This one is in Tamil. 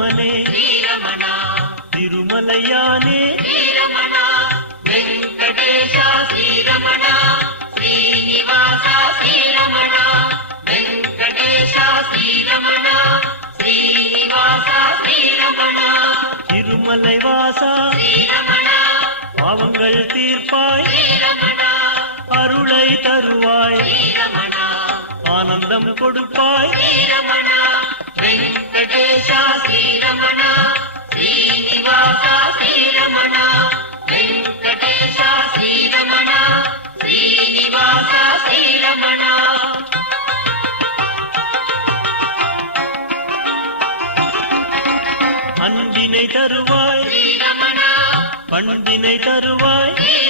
பரமனே ஸ்ரீரமணா, திருமலையானே ஸ்ரீரமணா, வெங்கடேஷா ஸ்ரீரமணா, ஸ்ரீனிவாசா ஸ்ரீரமணா, வெங்கடேஷா ஸ்ரீரமணா, ஸ்ரீனிவாசா ஸ்ரீரமணா, திருமலை வாசா ஸ்ரீரமணா, பாவங்கள் தீர்ப்பாய் ஸ்ரீரமணா, அருளை தருவாய் ஸ்ரீரமணா, ஆனந்தம் கொடுப்பாய் ஸ்ரீரமணா, வெங்கடேஷா ஸ்ரீரமணா, ஸ்ரீனிவாசா ஸ்ரீரமணா, வெங்கடேஷா ஸ்ரீரமணா, ஸ்ரீனிவாசா ஸ்ரீரமணா. அன்பினை தருவாய் ஸ்ரீரமணா, பண்பினை தருவாய் ஸ்ரீரமணா,